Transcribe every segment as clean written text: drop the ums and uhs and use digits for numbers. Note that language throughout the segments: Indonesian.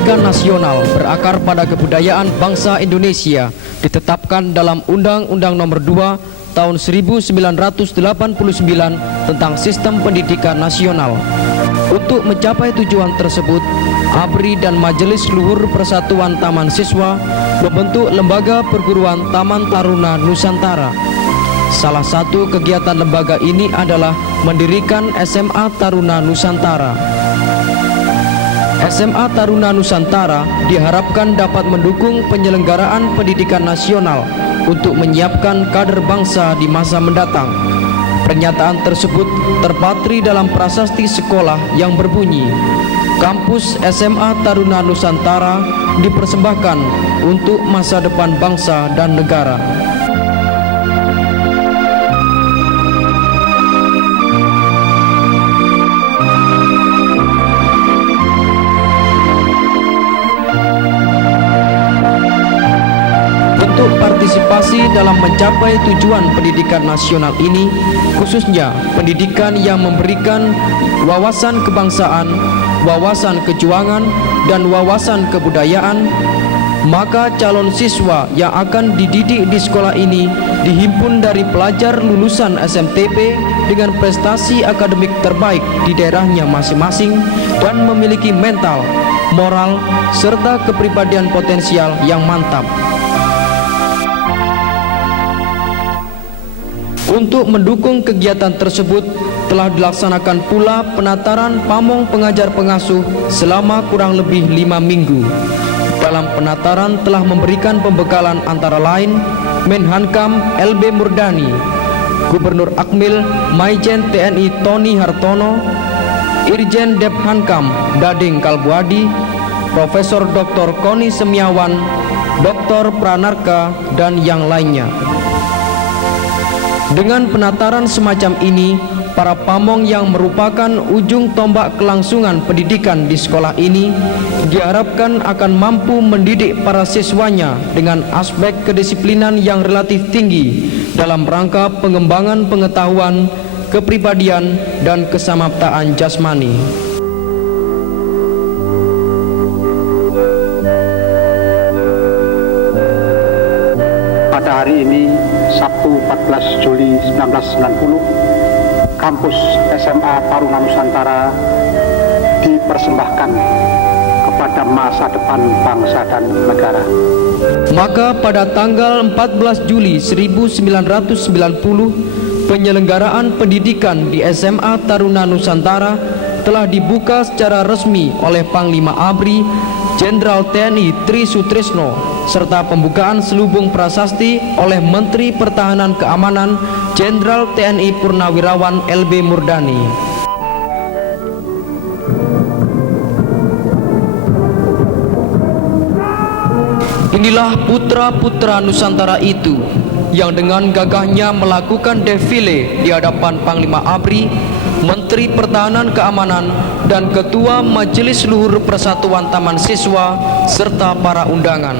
Pendidikan nasional berakar pada kebudayaan bangsa Indonesia ditetapkan dalam Undang-Undang Nomor 2 Tahun 1989 tentang Sistem Pendidikan Nasional. Untuk mencapai tujuan tersebut, ABRI dan Majelis Luhur Persatuan Taman Siswa membentuk Lembaga Perguruan Taman Taruna Nusantara. Salah satu kegiatan lembaga ini adalah mendirikan SMA Taruna Nusantara. SMA Taruna Nusantara diharapkan dapat mendukung penyelenggaraan pendidikan nasional untuk menyiapkan kader bangsa di masa mendatang. Pernyataan tersebut terpatri dalam prasasti sekolah yang berbunyi, "Kampus SMA Taruna Nusantara dipersembahkan untuk masa depan bangsa dan negara." Untuk partisipasi dalam mencapai tujuan pendidikan nasional ini, khususnya pendidikan yang memberikan wawasan kebangsaan, wawasan kejuangan, dan wawasan kebudayaan, maka calon siswa yang akan dididik di sekolah ini dihimpun dari pelajar lulusan SMTP dengan prestasi akademik terbaik di daerahnya masing-masing dan memiliki mental, moral, serta kepribadian potensial yang mantap. Untuk mendukung kegiatan tersebut, telah dilaksanakan pula penataran pamong pengajar pengasuh selama kurang lebih 5 minggu. Dalam penataran telah memberikan pembekalan antara lain Menhankam LB Murdani, Gubernur Akmil Maijen TNI Tony Hartono, Irjen Dephankam Dading Kalbuadi, Profesor Dr. Koni Semiawan, Dr. Pranarka, dan yang lainnya. Dengan penataran semacam ini, para pamong yang merupakan ujung tombak kelangsungan pendidikan di sekolah ini diharapkan akan mampu mendidik para siswanya dengan aspek kedisiplinan yang relatif tinggi dalam rangka pengembangan pengetahuan, kepribadian, dan kesamaptaan jasmani. Pada hari ini, Sabtu 14 Juli 1990, kampus SMA Taruna Nusantara dipersembahkan kepada masa depan bangsa dan negara. Maka pada tanggal 14 Juli 1990, penyelenggaraan pendidikan di SMA Taruna Nusantara telah dibuka secara resmi oleh Panglima ABRI Jenderal TNI Tri Sutrisno, serta pembukaan selubung prasasti oleh Menteri Pertahanan Keamanan Jenderal TNI Purnawirawan LB Murdani. Inilah putra-putra Nusantara itu yang dengan gagahnya melakukan defile di hadapan Panglima ABRI, Menteri Pertahanan Keamanan, dan Ketua Majelis Luhur Persatuan Taman Siswa, serta para undangan.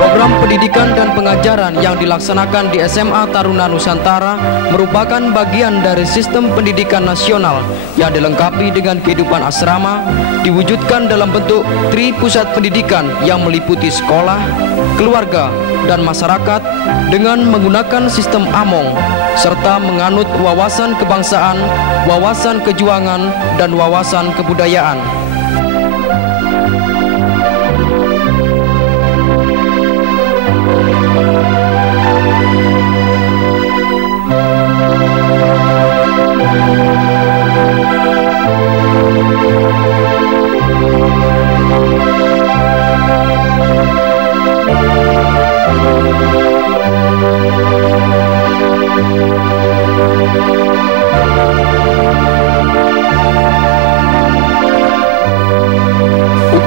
Program pendidikan dan pengajaran yang dilaksanakan di SMA Taruna Nusantara merupakan bagian dari sistem pendidikan nasional yang dilengkapi dengan kehidupan asrama, diwujudkan dalam bentuk tri pusat pendidikan yang meliputi sekolah, keluarga, dan masyarakat dengan menggunakan sistem AMONG serta menganut wawasan kebangsaan, wawasan kejuangan, dan wawasan kebudayaan.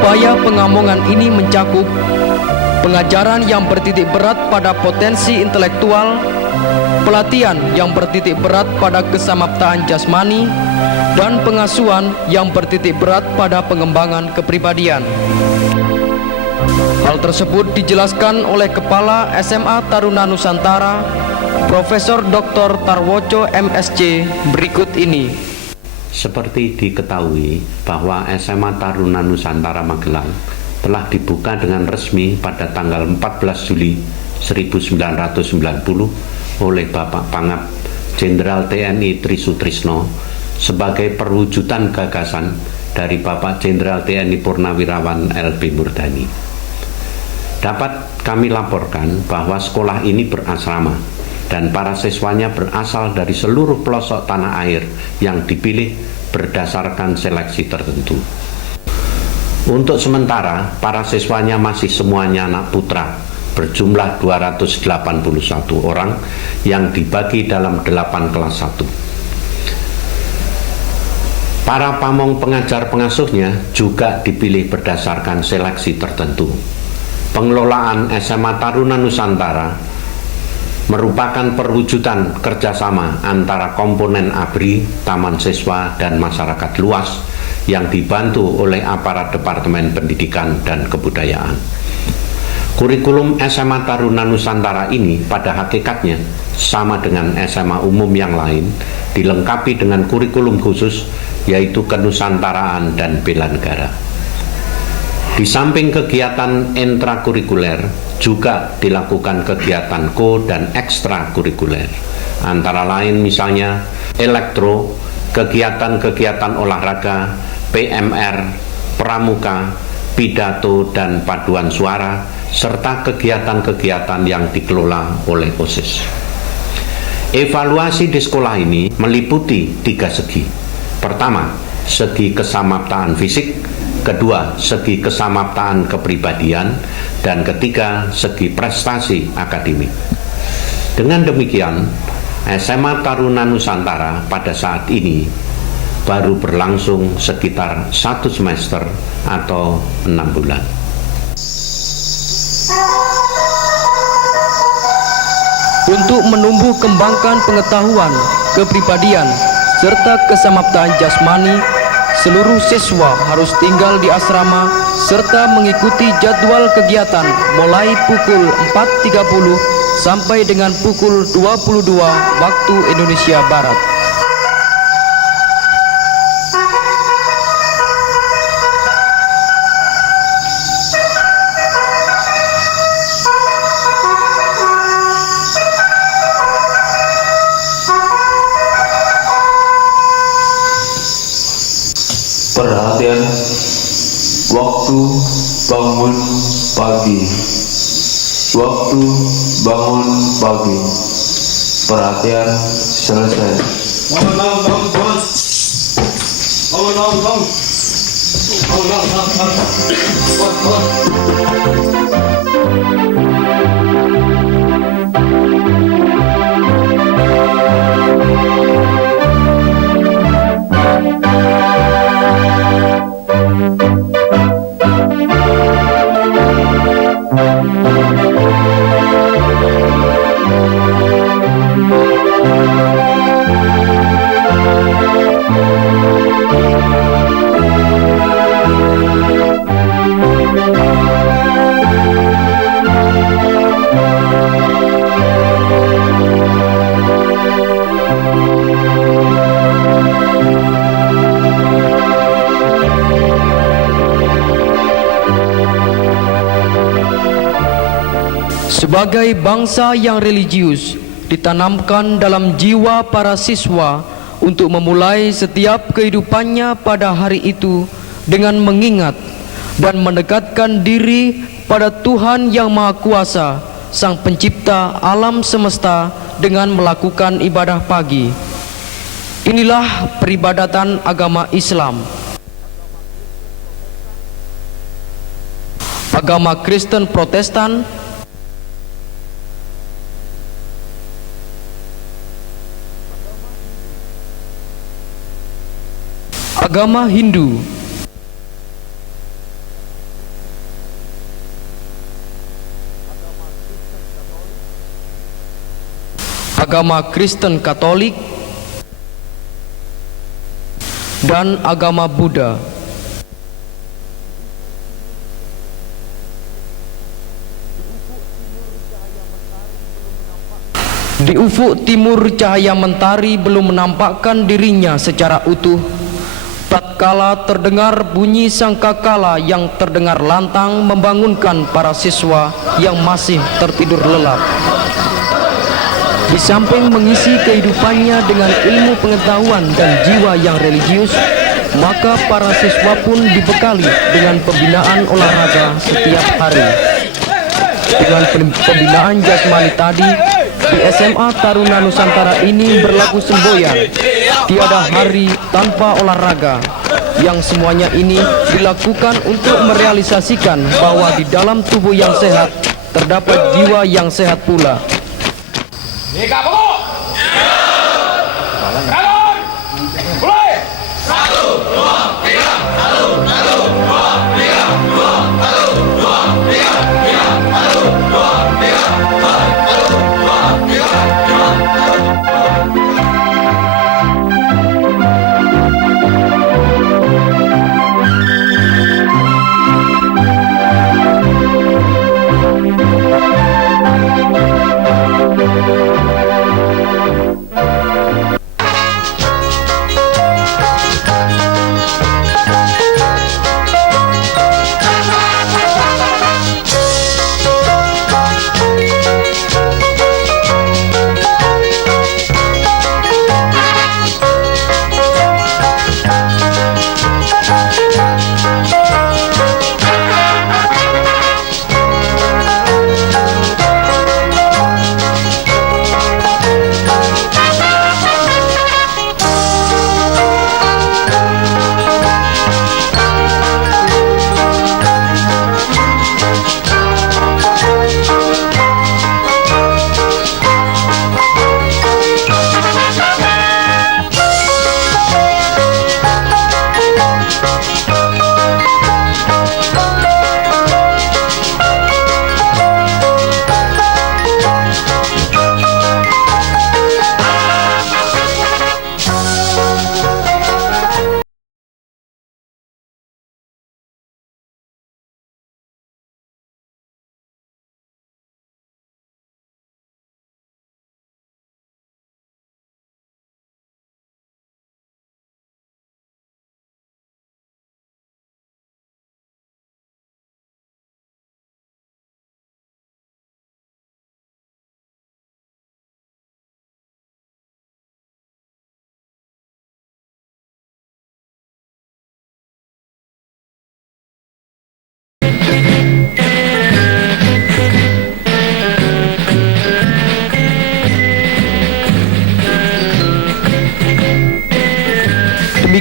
Upaya pengamongan ini mencakup pengajaran yang bertitik berat pada potensi intelektual, pelatihan yang bertitik berat pada kesamaptaan jasmani, dan pengasuhan yang bertitik berat pada pengembangan kepribadian. Hal tersebut dijelaskan oleh Kepala SMA Taruna Nusantara, Profesor Dr. Tarwoco MSc berikut ini. Seperti diketahui bahwa SMA Taruna Nusantara Magelang telah dibuka dengan resmi pada tanggal 14 Juli 1990 oleh Bapak Pangap Jenderal TNI Trisutrisno sebagai perwujudan gagasan dari Bapak Jenderal TNI Purnawirawan LB Murdani. Dapat kami laporkan bahwa sekolah ini berasrama dan para siswanya berasal dari seluruh pelosok tanah air yang dipilih berdasarkan seleksi tertentu. Untuk sementara, para siswanya masih semuanya anak putra, berjumlah 281 orang yang dibagi dalam 8 kelas 1. Para pamong pengajar pengasuhnya juga dipilih berdasarkan seleksi tertentu. Pengelolaan SMA Taruna Nusantara merupakan perwujudan kerjasama antara komponen ABRI, taman siswa, dan masyarakat luas yang dibantu oleh aparat Departemen Pendidikan dan Kebudayaan. Kurikulum SMA Taruna Nusantara ini pada hakikatnya sama dengan SMA umum yang lain, dilengkapi dengan kurikulum khusus yaitu kenusantaraan dan bela negara. Di samping kegiatan intrakurikuler, juga dilakukan kegiatan dan ekstrakurikuler. Antara lain misalnya elektro, kegiatan-kegiatan olahraga, PMR, pramuka, pidato dan paduan suara, serta kegiatan-kegiatan yang dikelola oleh OSIS. Evaluasi di sekolah ini meliputi 3 segi. Pertama, segi kesamaptaan fisik. Kedua, segi kesamaptaan kepribadian, dan ketiga, segi prestasi akademik. Dengan demikian, SMA Taruna Nusantara pada saat ini baru berlangsung sekitar 1 semester atau 6 bulan. Untuk menumbuh kembangkan pengetahuan, kepribadian, serta kesamaptaan jasmani, seluruh siswa harus tinggal di asrama serta mengikuti jadwal kegiatan mulai pukul 4.30 sampai dengan pukul 22 waktu Indonesia Barat. Perhatian, waktu bangun pagi. Waktu bangun pagi. Perhatian, selesai. Sebagai bangsa yang religius, ditanamkan dalam jiwa para siswa untuk memulai setiap kehidupannya pada hari itu dengan mengingat dan mendekatkan diri pada Tuhan yang Maha Kuasa, Sang Pencipta alam semesta, dengan melakukan ibadah pagi. Inilah peribadatan agama Islam. Agama Kristen Protestan, agama Hindu, agama Kristen Katolik, dan agama Buddha. Di ufuk timur cahaya mentari belum menampakkan dirinya secara utuh, tatkala terdengar bunyi sangkakala yang terdengar lantang membangunkan para siswa yang masih tertidur lelap. Di samping mengisi kehidupannya dengan ilmu pengetahuan dan jiwa yang religius, maka para siswa pun dibekali dengan pembinaan olahraga setiap hari. Dengan pembinaan jasmani tadi, di SMA Taruna Nusantara ini berlaku semboyan, tiada hari tanpa olahraga, yang semuanya ini dilakukan untuk merealisasikan bahwa di dalam tubuh yang sehat terdapat jiwa yang sehat pula.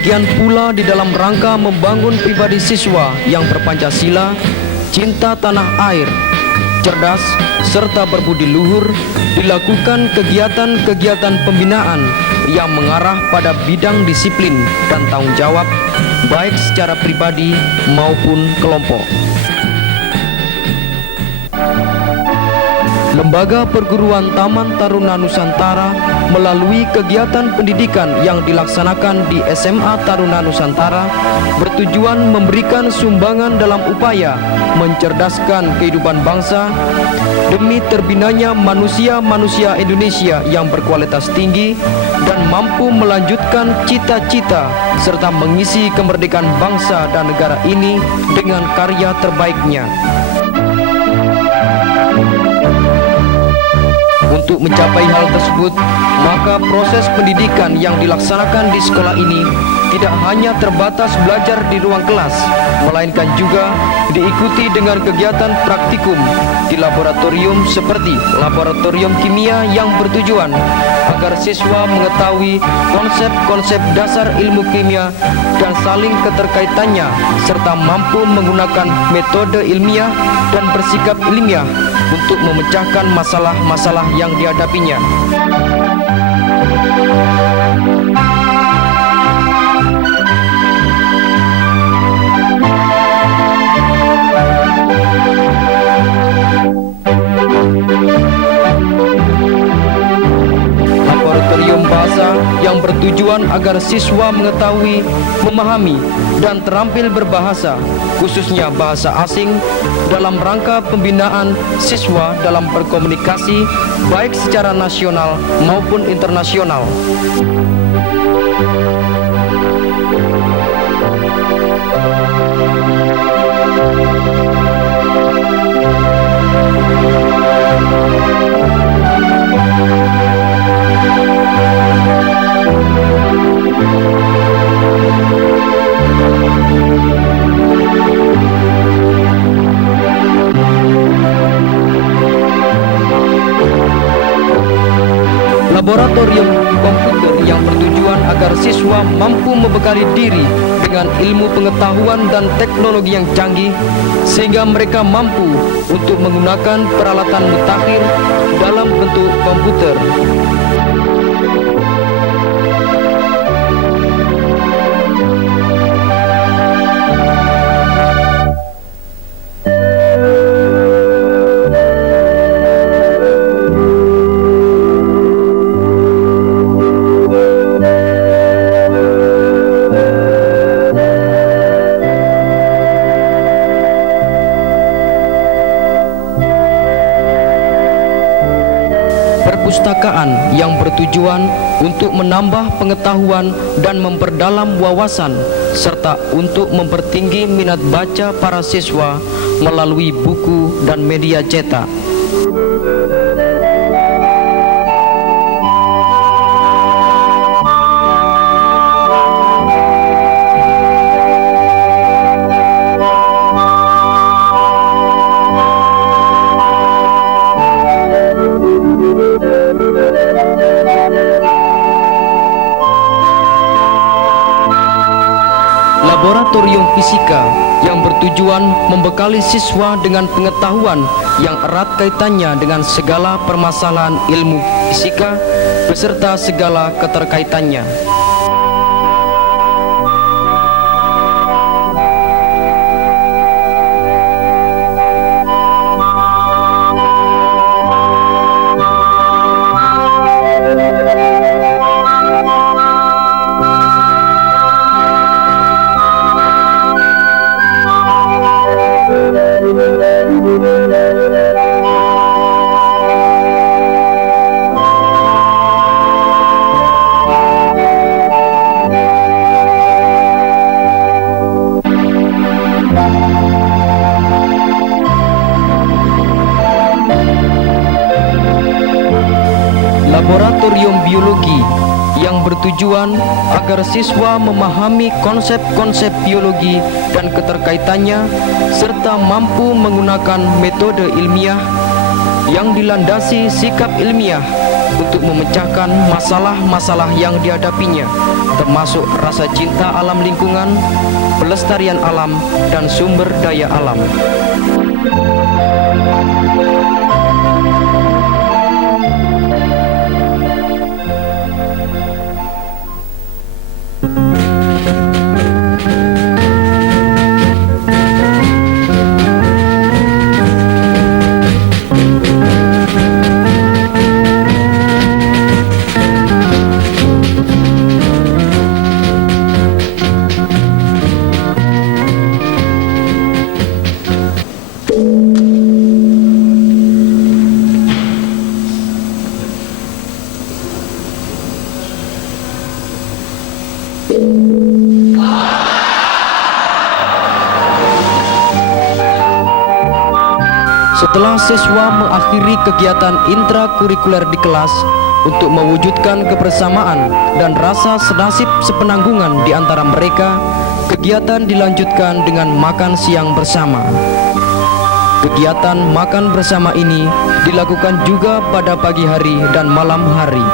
Demikian pula di dalam rangka membangun pribadi siswa yang berpancasila, cinta tanah air, cerdas, serta berbudi luhur, dilakukan kegiatan-kegiatan pembinaan yang mengarah pada bidang disiplin dan tanggung jawab, baik secara pribadi maupun kelompok. Lembaga Perguruan Taman Taruna Nusantara melalui kegiatan pendidikan yang dilaksanakan di SMA Taruna Nusantara bertujuan memberikan sumbangan dalam upaya mencerdaskan kehidupan bangsa demi terbinanya manusia-manusia Indonesia yang berkualitas tinggi dan mampu melanjutkan cita-cita serta mengisi kemerdekaan bangsa dan negara ini dengan karya terbaiknya. Untuk mencapai hal tersebut, maka proses pendidikan yang dilaksanakan di sekolah ini tidak hanya terbatas belajar di ruang kelas, melainkan juga diikuti dengan kegiatan praktikum di laboratorium seperti laboratorium kimia yang bertujuan agar siswa mengetahui konsep-konsep dasar ilmu kimia dan saling keterkaitannya, serta mampu menggunakan metode ilmiah dan bersikap ilmiah untuk memecahkan masalah-masalah yang dihadapinya. Laboratorium bahasa yang bertujuan agar siswa mengetahui, memahami, dan terampil berbahasa, khususnya bahasa asing, dalam rangka pembinaan siswa dalam berkomunikasi baik secara nasional maupun internasional. Laboratorium komputer yang bertujuan agar siswa mampu membekali diri dengan ilmu pengetahuan dan teknologi yang canggih, sehingga mereka mampu untuk menggunakan peralatan mutakhir dalam bentuk komputer. Perpustakaan yang bertujuan untuk menambah pengetahuan dan memperdalam wawasan, serta untuk mempertinggi minat baca para siswa melalui buku dan media cetak. Laboratorium fisika yang bertujuan membekali siswa dengan pengetahuan yang erat kaitannya dengan segala permasalahan ilmu fisika beserta segala keterkaitannya. Laboratorium biologi yang bertujuan agar siswa memahami konsep-konsep biologi dan keterkaitannya, serta mampu menggunakan metode ilmiah yang dilandasi sikap ilmiah untuk memecahkan masalah-masalah yang dihadapinya, termasuk rasa cinta alam lingkungan, pelestarian alam, dan sumber daya alam. Setelah siswa mengakhiri kegiatan intrakurikuler di kelas untuk mewujudkan kebersamaan dan rasa senasib sepenanggungan di antara mereka, kegiatan dilanjutkan dengan makan siang bersama. Kegiatan makan bersama ini dilakukan juga pada pagi hari dan malam hari.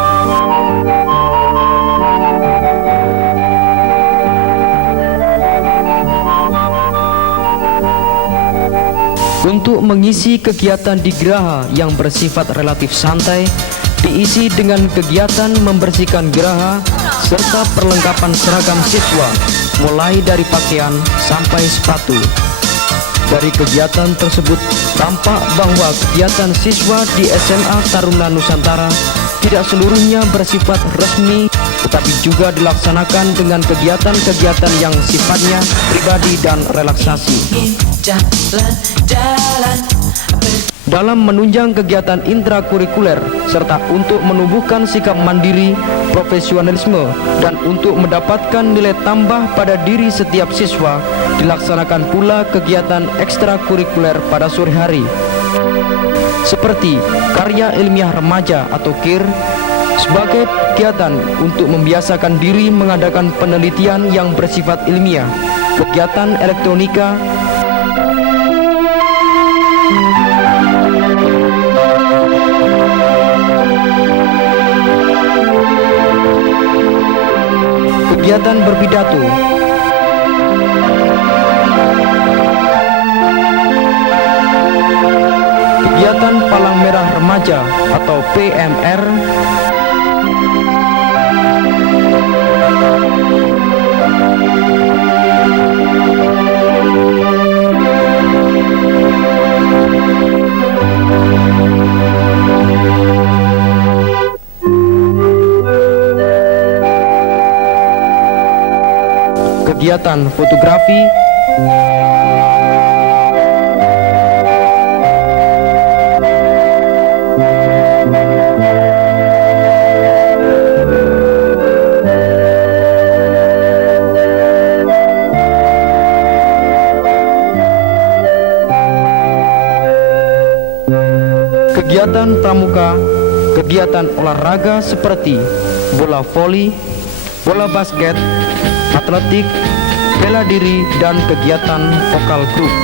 Untuk mengisi kegiatan di geraha yang bersifat relatif santai, diisi dengan kegiatan membersihkan geraha serta perlengkapan seragam siswa, mulai dari pakaian sampai sepatu. Dari kegiatan tersebut tampak bahwa kegiatan siswa di SMA Taruna Nusantara tidak seluruhnya bersifat resmi, tetapi juga dilaksanakan dengan kegiatan-kegiatan yang sifatnya pribadi dan relaksasi. Dalam menunjang kegiatan intrakurikuler serta untuk menumbuhkan sikap mandiri, profesionalisme, dan untuk mendapatkan nilai tambah pada diri setiap siswa, dilaksanakan pula kegiatan ekstrakurikuler pada sore hari, seperti karya ilmiah remaja atau KIR, sebagai kegiatan untuk membiasakan diri mengadakan penelitian yang bersifat ilmiah, kegiatan elektronika, kegiatan berpidato, kegiatan Palang Merah Remaja atau PMR, kegiatan fotografi, kegiatan pramuka, kegiatan olahraga seperti bola voli, bola basket, atletik, bela diri, dan kegiatan vokal grup.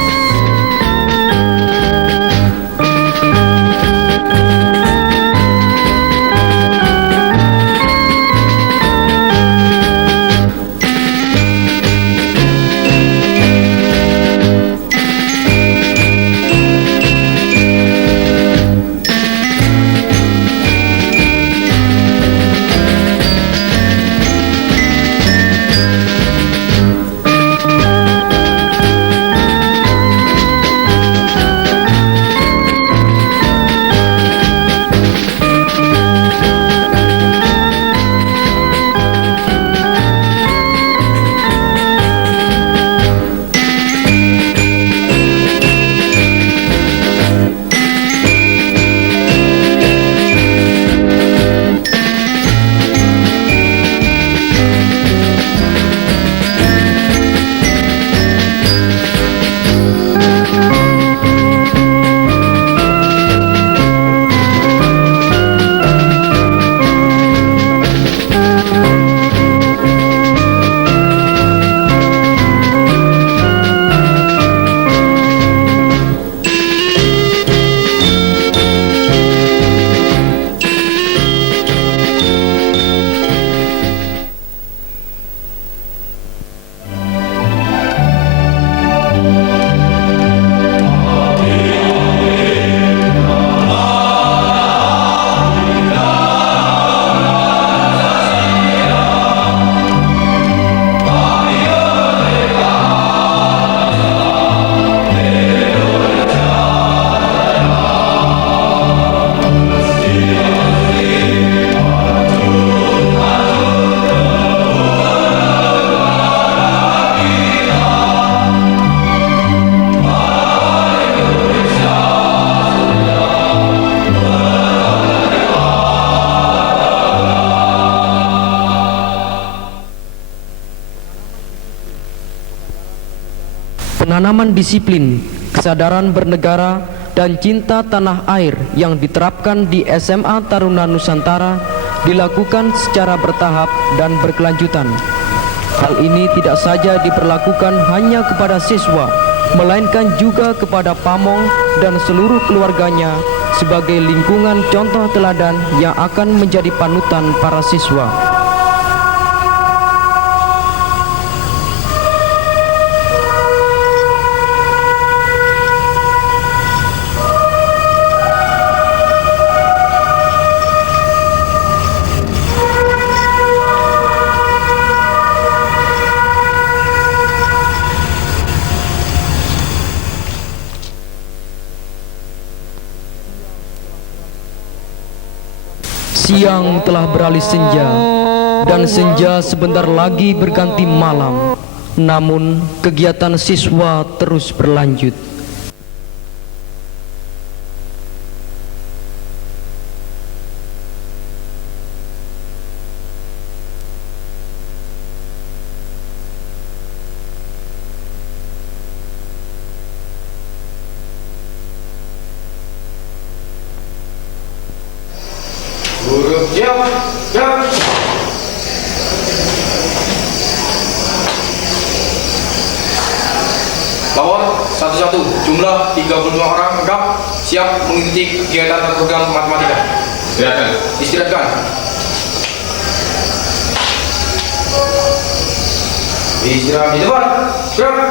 Penanaman disiplin, kesadaran bernegara, dan cinta tanah air yang diterapkan di SMA Taruna Nusantara dilakukan secara bertahap dan berkelanjutan. Hal ini tidak saja diperlakukan hanya kepada siswa, melainkan juga kepada pamong dan seluruh keluarganya sebagai lingkungan contoh teladan yang akan menjadi panutan para siswa. Siang telah beralih senja, dan senja sebentar lagi berganti malam. Namun kegiatan siswa terus berlanjut. Guru, siap. Bawah satu-satu, jumlah 32 orang lengkap, siap mengikuti kegiatan program matematika. Istirahatkan. Istirahat di depan. Gerak.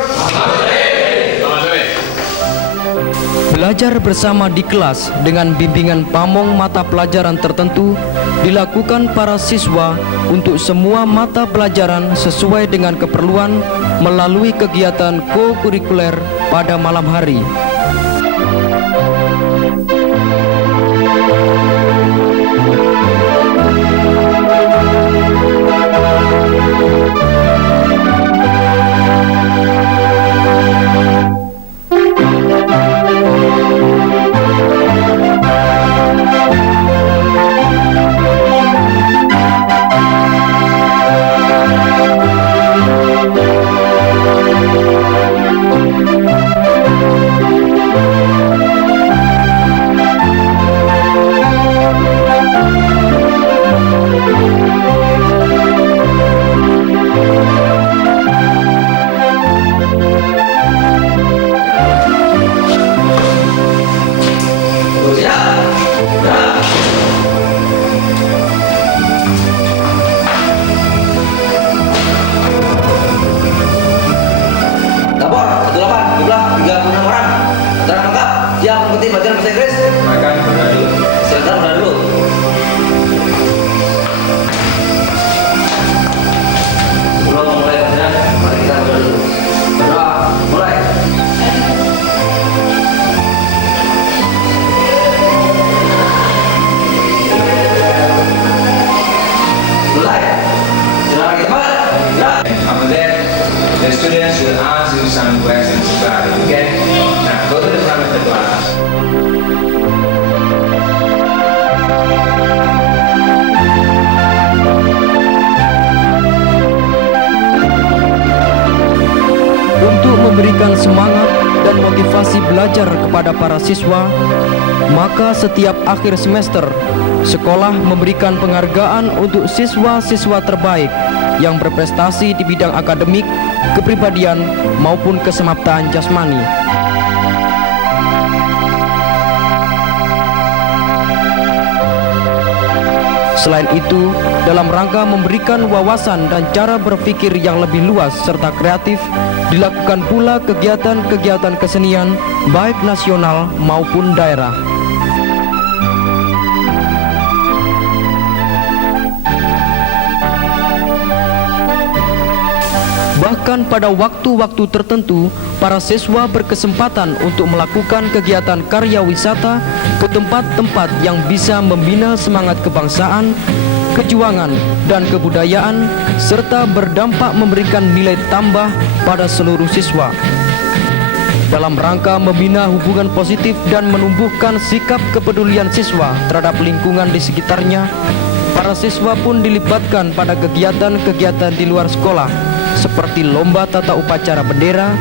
Belajar bersama di kelas dengan bimbingan pamong mata pelajaran tertentu dilakukan para siswa untuk semua mata pelajaran sesuai dengan keperluan melalui kegiatan co-kurikuler pada malam hari. The students will ask you some questions about it, okay? Now go to the front of the class. Untuk memberikan semangat dan motivasi belajar kepada para siswa, maka setiap akhir semester, sekolah memberikan penghargaan untuk siswa-siswa terbaik yang berprestasi di bidang akademik, kepribadian, maupun kesemaptaan jasmani. Selain itu, dalam rangka memberikan wawasan dan cara berpikir yang lebih luas serta kreatif, dilakukan pula kegiatan-kegiatan kesenian baik nasional maupun daerah. Bahkan pada waktu-waktu tertentu, para siswa berkesempatan untuk melakukan kegiatan karya wisata ke tempat-tempat yang bisa membina semangat kebangsaan, kejuangan, dan kebudayaan, serta berdampak memberikan nilai tambah pada seluruh siswa. Dalam rangka membina hubungan positif dan menumbuhkan sikap kepedulian siswa terhadap lingkungan di sekitarnya, para siswa pun dilibatkan pada kegiatan-kegiatan di luar sekolah, seperti lomba tata upacara bendera,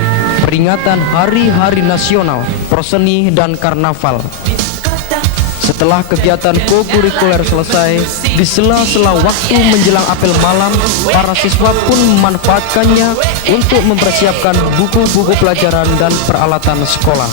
peringatan hari-hari nasional, proseni, dan karnaval. Setelah kegiatan kokurikuler selesai, di sela-sela waktu menjelang apel malam, para siswa pun memanfaatkannya untuk mempersiapkan buku-buku pelajaran dan peralatan sekolah.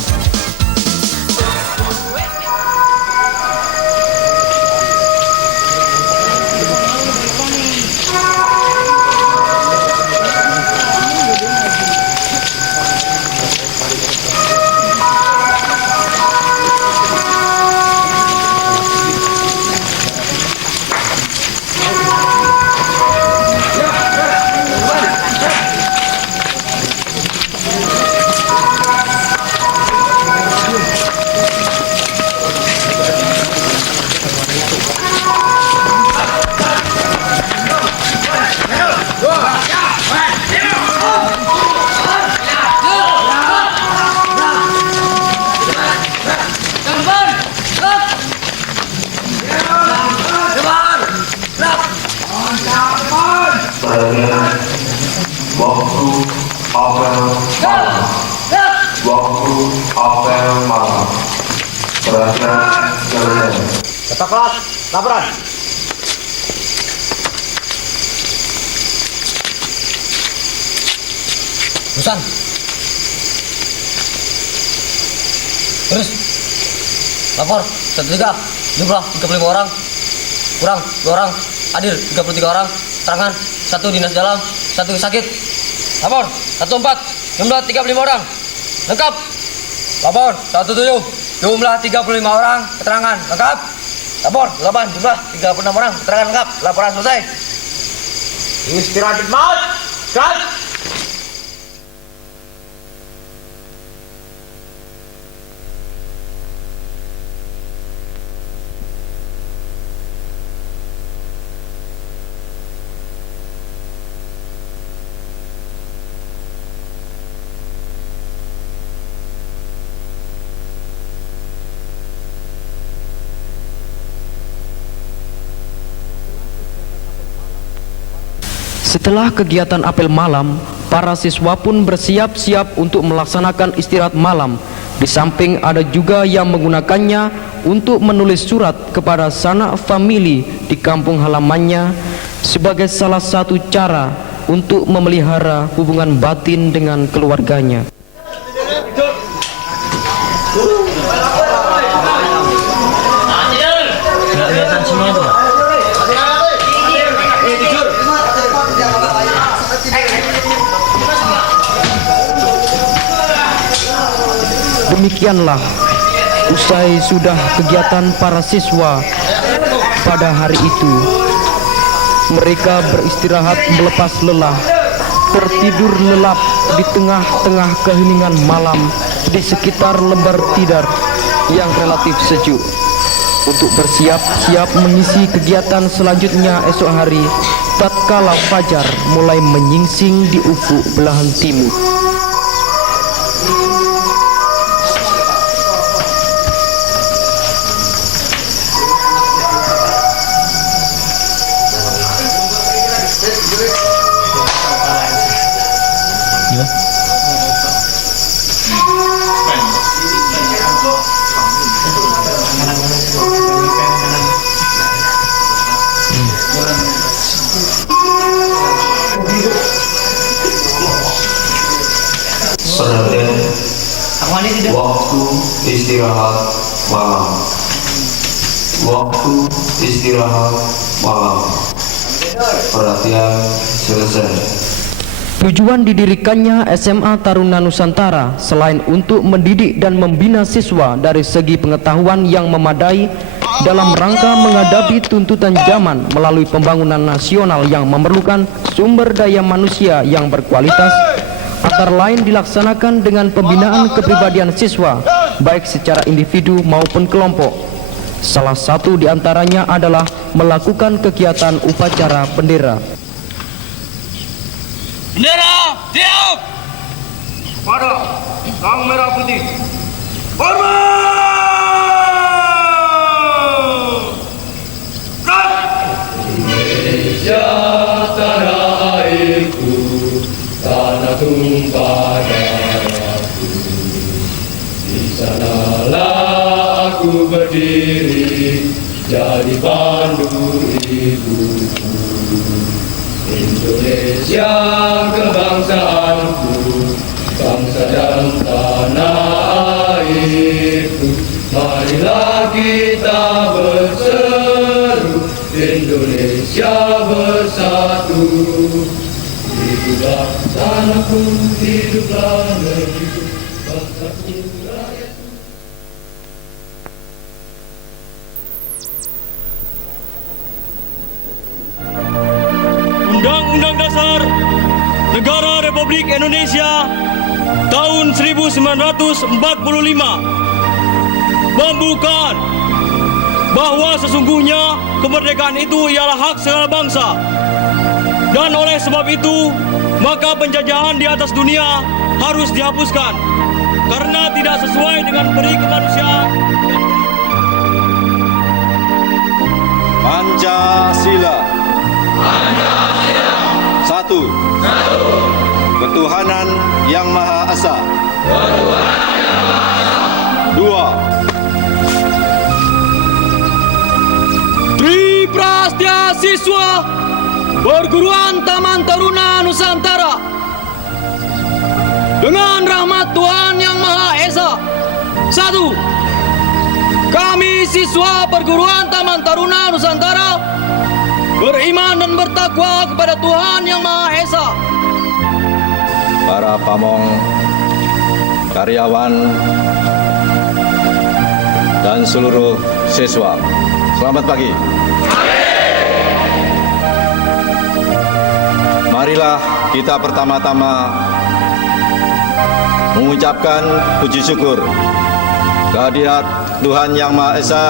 Kata kelas, laporan. Busan. Terus. Lapor, 13, jumlah 35 orang. Kurang 2 orang, hadir 33 orang. Terangan, 1 dinas dalam, 1 sakit. Lapor, 14, jumlah 35 orang. Lengkap. Lapor, 17, jumlah 35 orang. Keterangan, lengkap. Lapor, 8, jumlah 36 orang. Keterangan lengkap. Laporan selesai. Istirahat maut. Cut. Setelah kegiatan apel malam, para siswa pun bersiap-siap untuk melaksanakan istirahat malam. Di samping ada juga yang menggunakannya untuk menulis surat kepada sanak famili di kampung halamannya sebagai salah satu cara untuk memelihara hubungan batin dengan keluarganya. Demikianlah usai sudah kegiatan para siswa pada hari itu. Mereka beristirahat melepas lelah, tertidur lelap di tengah-tengah keheningan malam di sekitar lembar tidar yang relatif sejuk, untuk bersiap-siap mengisi kegiatan selanjutnya esok hari tatkala fajar mulai menyingsing di ufuk belahan timur. Perhatian, waktu istirahat malam. Waktu istirahat malam. Perhatian, selesai. Tujuan didirikannya SMA Taruna Nusantara selain untuk mendidik dan membina siswa dari segi pengetahuan yang memadai dalam rangka menghadapi tuntutan zaman melalui pembangunan nasional yang memerlukan sumber daya manusia yang berkualitas, antara lain dilaksanakan dengan pembinaan kepribadian siswa baik secara individu maupun kelompok. Salah satu diantaranya adalah melakukan kegiatan upacara bendera. Bendera, siap! Pada sang merah putih. Hormat! Indonesia tanah airku, tanah tumpah darah. berdiri jadi pandu ibuku. Indonesia kebangsaanku, bangsa dan tanah airku. Marilah kita berseru, Indonesia bersatu. Hiduplah tanahku, hiduplah negeriku, bangsaku, rakyatku. Undang-Undang Dasar Negara Republik Indonesia tahun 1945 membuka bahwa sesungguhnya kemerdekaan itu ialah hak segala bangsa, dan oleh sebab itu maka penjajahan di atas dunia harus dihapuskan karena tidak sesuai dengan peri kemanusiaan. Pancasila. Satu. Ketuhanan Yang Maha Esa. Dua. Triprastya Siswa Perguruan Taman Taruna Nusantara, dengan rahmat Tuhan Yang Maha Esa. Satu. Kami siswa Perguruan Taman Taruna Nusantara beriman dan bertakwa kepada Tuhan Yang Maha Esa. Para pamong, karyawan, dan seluruh siswa, selamat pagi. Marilah kita pertama-tama mengucapkan puji syukur kehadirat Tuhan Yang Maha Esa.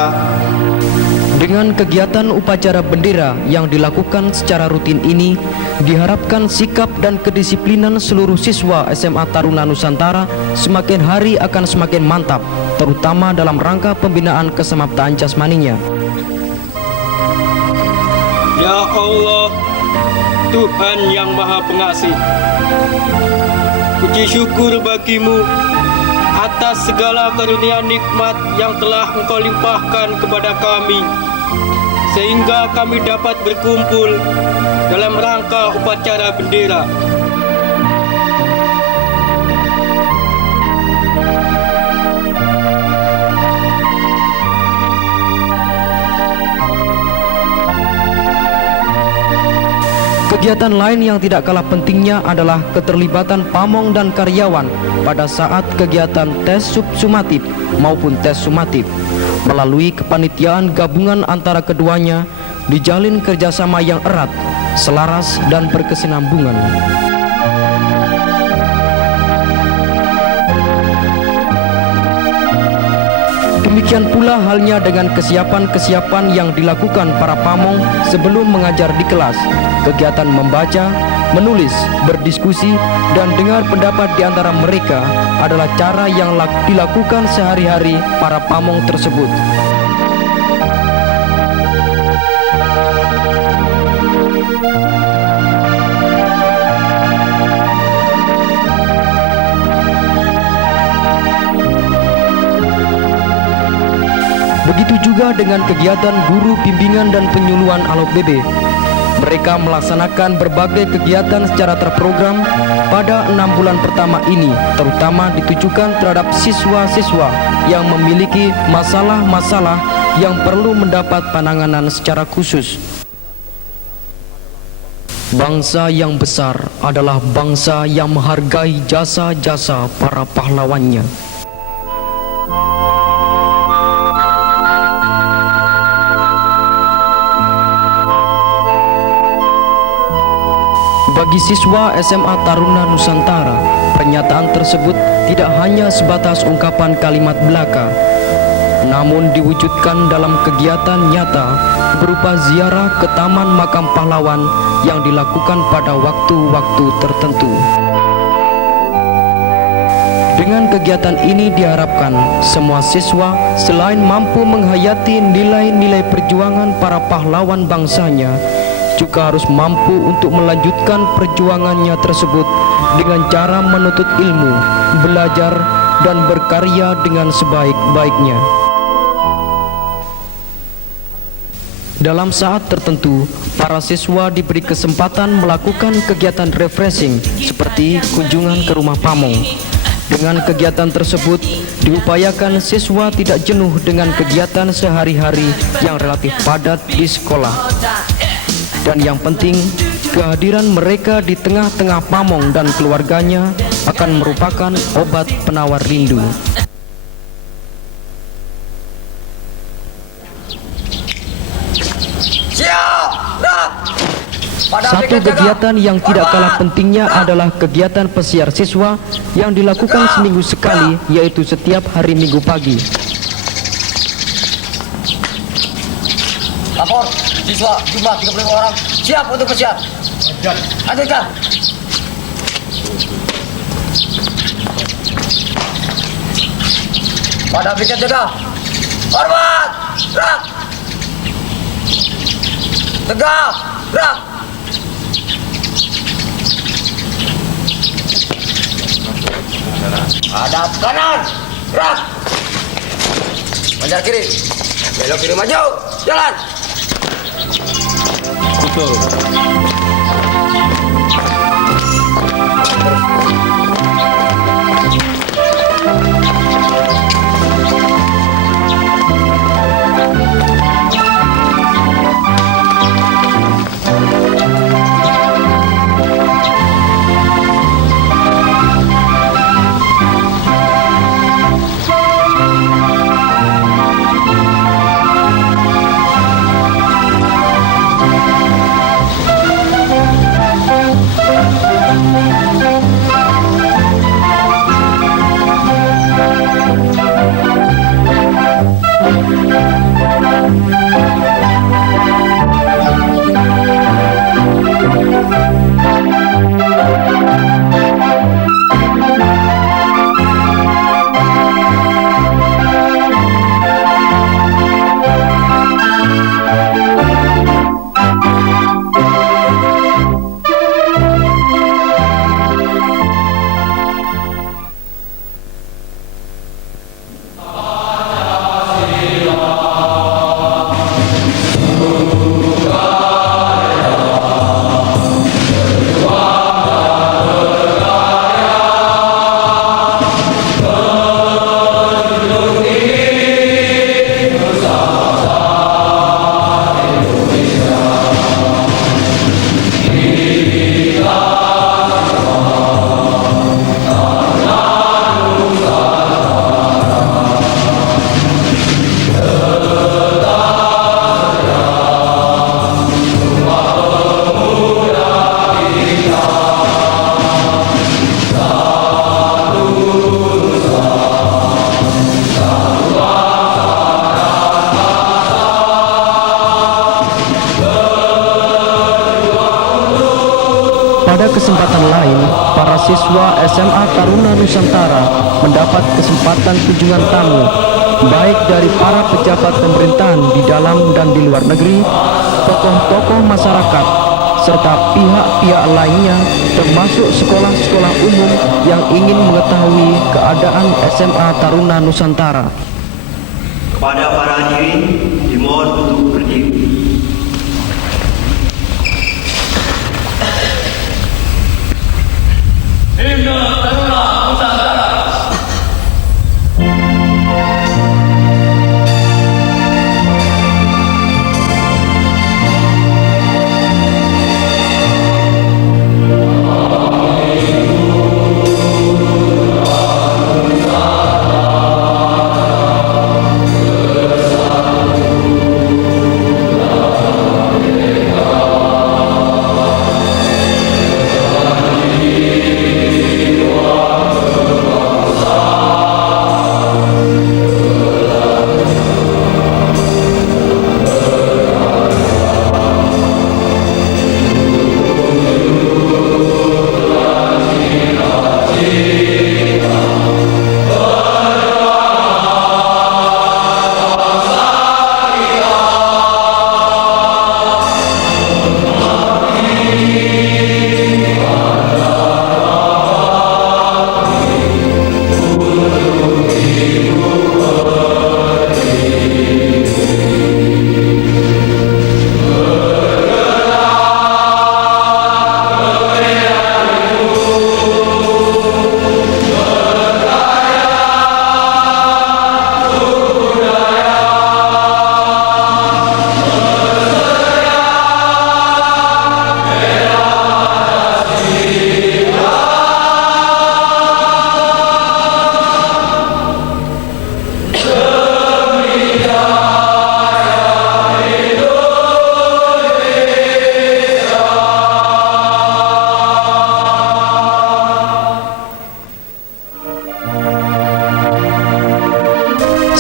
Dengan kegiatan upacara bendera yang dilakukan secara rutin ini, diharapkan sikap dan kedisiplinan seluruh siswa SMA Taruna Nusantara semakin hari akan semakin mantap, terutama dalam rangka pembinaan kesamaptaan jasmaninya. Ya Allah, Tuhan Yang Maha Pengasih, puji syukur bagimu atas segala karunia nikmat yang telah Engkau limpahkan kepada kami, sehingga kami dapat berkumpul dalam rangka upacara bendera. Kegiatan lain yang tidak kalah pentingnya adalah keterlibatan pamong dan karyawan pada saat kegiatan tes subsumatif maupun tes sumatif. Melalui kepanitiaan gabungan antara keduanya, dijalin kerjasama yang erat, selaras, dan berkesinambungan. Demikian pula halnya dengan kesiapan-kesiapan yang dilakukan para pamong sebelum mengajar di kelas. Kegiatan membaca, menulis, berdiskusi, dan dengar pendapat di antara mereka adalah cara yang dilakukan sehari-hari para pamong tersebut. Begitu juga dengan kegiatan guru bimbingan dan penyuluhan Alok BB. Mereka melaksanakan berbagai kegiatan secara terprogram pada 6 bulan pertama ini, terutama ditujukan terhadap siswa-siswa yang memiliki masalah-masalah yang perlu mendapat penanganan secara khusus. Bangsa yang besar adalah bangsa yang menghargai jasa-jasa para pahlawannya. Bagi siswa SMA Taruna Nusantara, pernyataan tersebut tidak hanya sebatas ungkapan kalimat belaka, namun diwujudkan dalam kegiatan nyata berupa ziarah ke Taman Makam Pahlawan yang dilakukan pada waktu-waktu tertentu. Dengan kegiatan ini diharapkan semua siswa selain mampu menghayati nilai-nilai perjuangan para pahlawan bangsanya, juga harus mampu untuk melanjutkan perjuangannya tersebut dengan cara menuntut ilmu, belajar, dan berkarya dengan sebaik-baiknya. Dalam saat tertentu, para siswa diberi kesempatan melakukan kegiatan refreshing seperti kunjungan ke rumah pamong. Dengan kegiatan tersebut, diupayakan siswa tidak jenuh dengan kegiatan sehari-hari yang relatif padat di sekolah. Dan yang penting, kehadiran mereka di tengah-tengah pamong dan keluarganya akan merupakan obat penawar rindu. Satu kegiatan yang tidak kalah pentingnya adalah kegiatan pesiar siswa yang dilakukan seminggu sekali, yaitu setiap hari Minggu pagi. Lapor, siswa jumlah 35 orang siap untuk pesiar. Lanjutkan. Pada piket jaga. Hormat, gerak. Tegak, gerak. Hadap kanan, gerak. Menjar kiri, belok kiri maju, jalan. Betul. Pada kesempatan lain, para siswa SMA Taruna Nusantara mendapat kesempatan kunjungan tamu, baik dari para pejabat pemerintahan di dalam dan di luar negeri, tokoh-tokoh masyarakat, serta pihak-pihak lainnya, termasuk sekolah-sekolah umum yang ingin mengetahui keadaan SMA Taruna Nusantara. Kepada para hadirin, dimohon untuk berdiri. Himne Taruna Nusantara.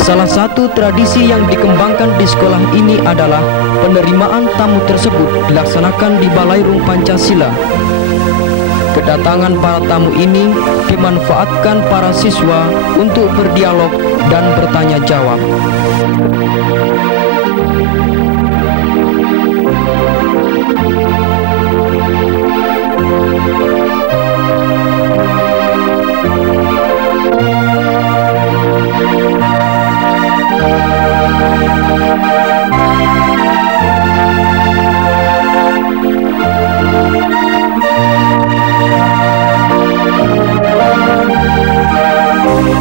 Salah satu tradisi yang dikembangkan di sekolah ini adalah penerimaan tamu tersebut dilaksanakan di Balairung Pancasila. Kedatangan para tamu ini dimanfaatkan para siswa untuk berdialog dan bertanya jawab.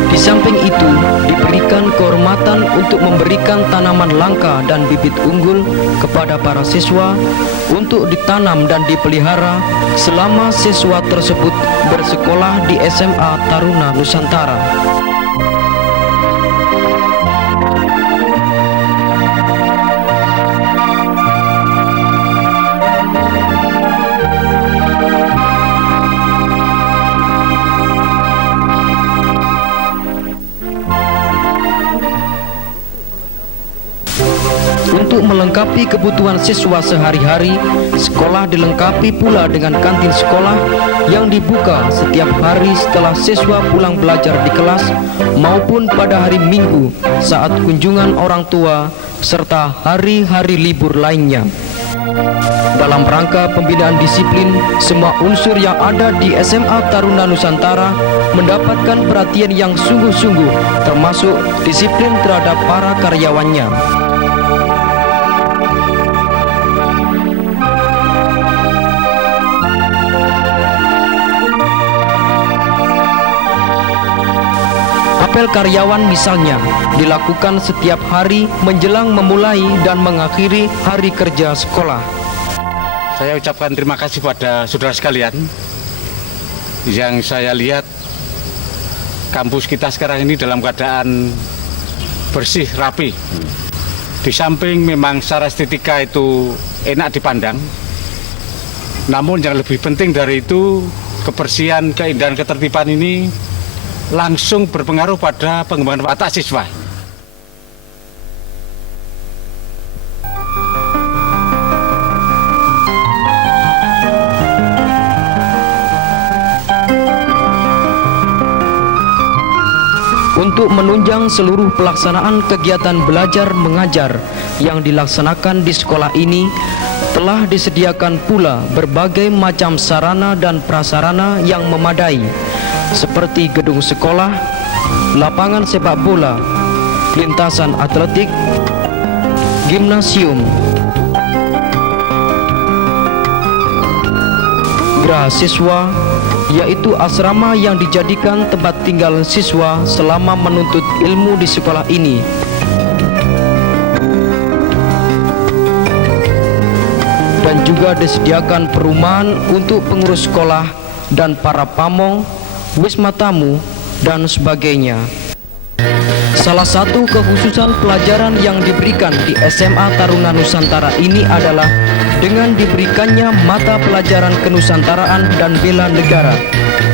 Di samping itu, diberikan kehormatan untuk memberikan tanaman langka dan bibit unggul kepada para siswa untuk ditanam dan dipelihara selama siswa tersebut bersekolah di SMA Taruna Nusantara. Untuk melengkapi kebutuhan siswa sehari-hari, sekolah dilengkapi pula dengan kantin sekolah yang dibuka setiap hari setelah siswa pulang belajar di kelas maupun pada hari Minggu saat kunjungan orang tua serta hari-hari libur lainnya. Dalam rangka pembinaan disiplin, semua unsur yang ada di SMA Taruna Nusantara mendapatkan perhatian yang sungguh-sungguh, termasuk disiplin terhadap para karyawannya. Apel karyawan misalnya dilakukan setiap hari menjelang memulai dan mengakhiri hari kerja sekolah. Saya ucapkan terima kasih pada saudara sekalian. Yang saya lihat kampus kita sekarang ini dalam keadaan bersih, rapi. Di samping memang secara estetika itu enak dipandang, namun yang lebih penting dari itu, kebersihan, keindahan, ketertiban ini langsung berpengaruh pada pengembangan watak siswa. Untuk menunjang seluruh pelaksanaan kegiatan belajar mengajar yang dilaksanakan di sekolah ini, telah disediakan pula berbagai macam sarana dan prasarana yang memadai, seperti gedung sekolah, lapangan sepak bola, lintasan atletik, gimnasium, geraha siswa, yaitu asrama yang dijadikan tempat tinggal siswa selama menuntut ilmu di sekolah ini. Dan juga disediakan perumahan untuk pengurus sekolah dan para pamong, wisma tamu, dan sebagainya. Salah satu kekhususan pelajaran yang diberikan di SMA Taruna Nusantara ini adalah dengan diberikannya mata pelajaran kenusantaraan dan bela negara.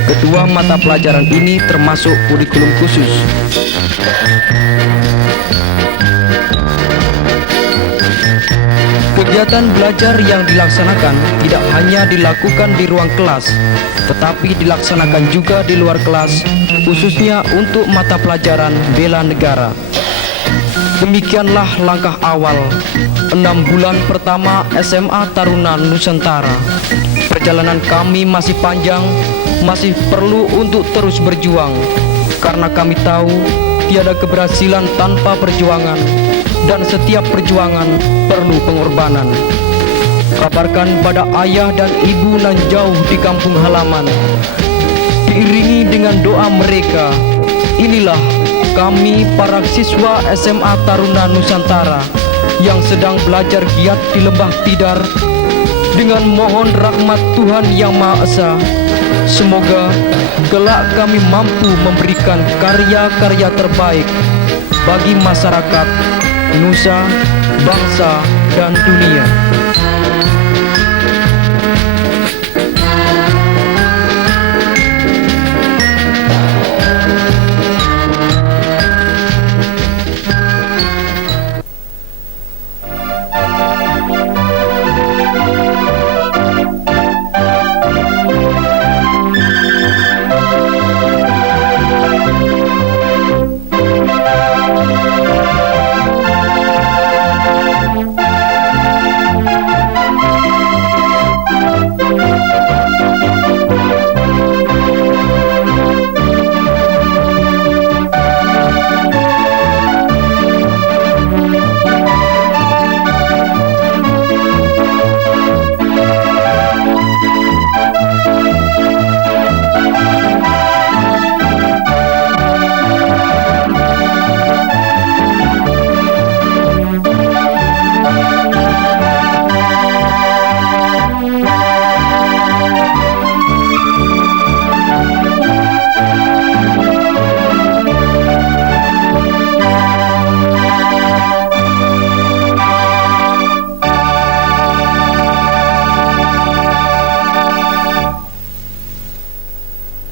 Kedua mata pelajaran ini termasuk kurikulum khusus. Kegiatan belajar yang dilaksanakan tidak hanya dilakukan di ruang kelas, tetapi dilaksanakan juga di luar kelas, khususnya untuk mata pelajaran bela negara. Demikianlah langkah awal 6 bulan pertama SMA Taruna Nusantara. Perjalanan kami masih panjang, masih perlu untuk terus berjuang, karena kami tahu tiada keberhasilan tanpa perjuangan, dan setiap perjuangan perlu pengorbanan. Kabarkan pada ayah dan ibu nan jauh di kampung halaman, diiringi dengan doa mereka, inilah kami para siswa SMA Taruna Nusantara yang sedang belajar giat di Lembah Tidar, dengan mohon rahmat Tuhan Yang Maha Esa, semoga kelak kami mampu memberikan karya-karya terbaik bagi masyarakat, nusa, bangsa, dan dunia.